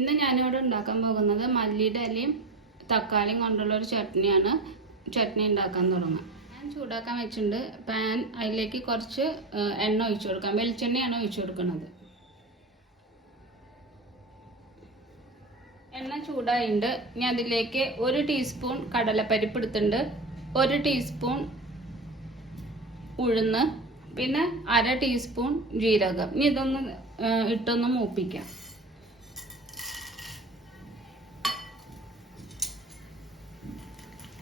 ഇന്ന് ഞാനിവിടെ ഉണ്ടാക്കാൻ പോകുന്നത് മല്ലിയുടെ ഇലയും തക്കാളിയും കൊണ്ടുള്ള ഒരു ചട്നിയാണ്. ചട്നി ഉണ്ടാക്കാൻ തുടങ്ങാം. പാൻ ചൂടാക്കാൻ വെച്ചിട്ടുണ്ട്. പാൻ അതിലേക്ക് കുറച്ച് എണ്ണ ഒഴിച്ചു കൊടുക്കാം. വെളിച്ചെണ്ണയാണ് ഒഴിച്ചു കൊടുക്കുന്നത്. എണ്ണ ചൂടായിട്ടുണ്ട്. ഇനി അതിലേക്ക് 1 ടീസ്പൂൺ കടലപ്പരിപ്പ് എടുത്തിട്ടുണ്ട്, 1 ടീസ്പൂൺ ഉഴുന്ന്, പിന്നെ 1/2 ടീസ്പൂൺ ജീരകം. ഇനി ഇതൊന്ന് ഇട്ടൊന്ന് മൂപ്പിക്കാം.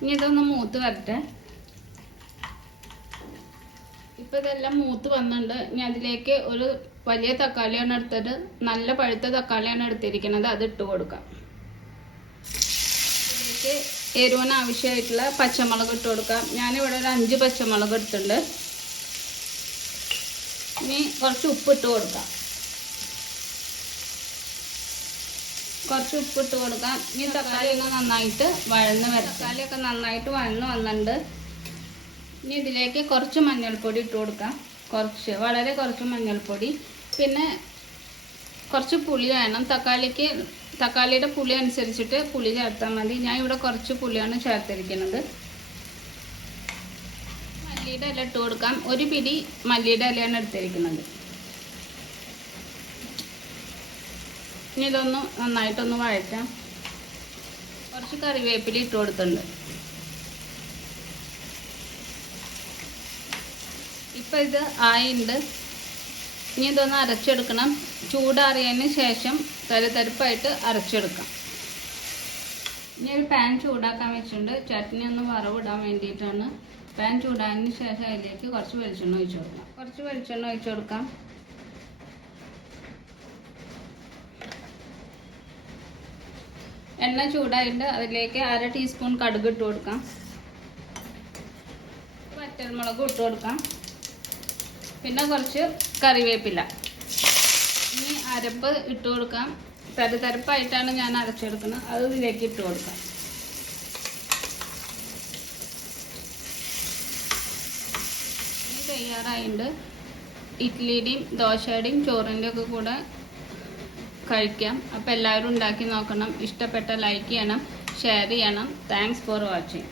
ഇനി ഇതൊന്ന് മൂത്ത് വരട്ടെ. ഇപ്പം ഇതെല്ലാം മൂത്ത് വന്നിട്ടുണ്ട്. ഇനി അതിലേക്ക് ഒരു വലിയ തക്കാളിയാണ് എടുത്തത്. നല്ല പഴുത്ത തക്കാളിയാണ് എടുത്തിരിക്കുന്നത്. അത് ഇട്ട് കൊടുക്കാം. ഇതിലേക്ക് എരിവിന് ആവശ്യമായിട്ടുള്ള പച്ചമുളക് ഇട്ട് കൊടുക്കാം. ഞാനിവിടെ ഒരു 5 പച്ചമുളക് എടുത്തിട്ടുണ്ട്. ഇനി കുറച്ച് ഉപ്പിട്ട് കൊടുക്കാം. ഇനി തക്കാളി ഒന്ന് നന്നായിട്ട് വഴന്ന് വരും. തക്കാളിയൊക്കെ നന്നായിട്ട് വഴന്ന് വന്നിട്ടുണ്ട്. ഇനി ഇതിലേക്ക് കുറച്ച് മഞ്ഞൾപ്പൊടി ഇട്ട് കൊടുക്കാം. വളരെ കുറച്ച് മഞ്ഞൾപ്പൊടി. പിന്നെ കുറച്ച് പുളി വേണം. തക്കാളിയുടെ പുളി അനുസരിച്ചിട്ട് പുളി ചേർത്താൽ മതി. ഞാൻ ഇവിടെ കുറച്ച് പുളിയാണ് ചേർത്തിരിക്കുന്നത്. മല്ലിയുടെ ഇല ഇട്ട് കൊടുക്കാം. ഒരു പിടി മല്ലിയുടെ ഇലയാണ് എടുത്തിരിക്കുന്നത്. ഇനി ഇതൊന്ന് നന്നായിട്ടൊന്ന് വഴറ്റാം. കുറച്ച് കറിവേപ്പില ഇട്ട് കൊടുത്തിട്ടുണ്ട്. ഇപ്പം ഇത് ആയിട്ടുണ്ട്. ഇനി ഇതൊന്ന് അരച്ചെടുക്കണം. ചൂടാറിയതിന് ശേഷം തരിതരിപ്പായിട്ട് അരച്ചെടുക്കാം. ഇനി ഒരു പാൻ ചൂടാക്കാൻ വെച്ചിട്ടുണ്ട്. ചട്നി ഒന്ന് വറവിടാൻ വേണ്ടിയിട്ടാണ്. പാൻ ചൂടായതിന് ശേഷം അതിലേക്ക് കുറച്ച് വെളിച്ചെണ്ണ ഒഴിച്ചു കൊടുക്കാം. എണ്ണ ചൂടായിട്ട് അതിലേക്ക് 1/2 ടീസ്പൂൺ കടുക് ഇട്ട് കൊടുക്കാം. വറ്റൽമുളക് ഇട്ട് കൊടുക്കാം. പിന്നെ കുറച്ച് കറിവേപ്പില. ഇനി അരപ്പ് ഇട്ട് കൊടുക്കാം. തരിതരിപ്പായിട്ടാണ് ഞാൻ അരച്ചെടുക്കുന്നത്. അത് ഇതിലേക്ക് ഇട്ട് കൊടുക്കാം. ഇനി തയ്യാറായിട്ടുണ്ട്. ഇഡ്ലിയുടെയും ദോശയുടെയും ചോറിൻ്റെ ഒക്കെ കൂടെ കഴിക്കാം. അപ്പോൾ എല്ലാവരും ഉണ്ടാക്കി നോക്കണം. ഇഷ്ടപ്പെട്ട ലൈക്ക് ചെയ്യണം, ഷെയർ ചെയ്യണം. Thanks for watching.